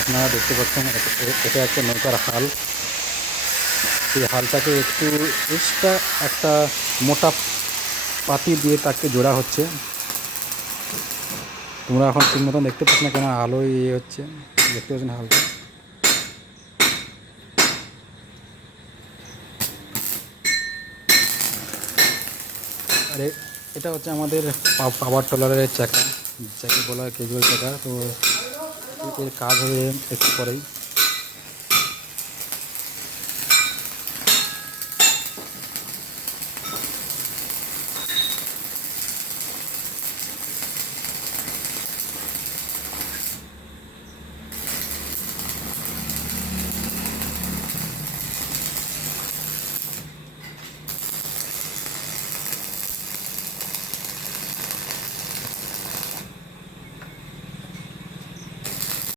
আপনারা দেখতে পাচ্ছেন এটা একটা নৌকার হাল। সেই হালটাকে একটু এক্সট্রা একটা মোটা পাতি দিয়ে তাকে জোড়া হচ্ছে। তোমরা এখন ঠিক মতন দেখতে পাচ্ছ না কেন আলোয় ইয়ে হচ্ছে, দেখতে পাচ্ছেন হালটা। আরে এটা হচ্ছে আমাদের পাওয়ার ট্রলারের চাকা, যাকে বলা হয় ক্যাজুয়াল চাকা। তো এর কাজ হবে একটু পরেই।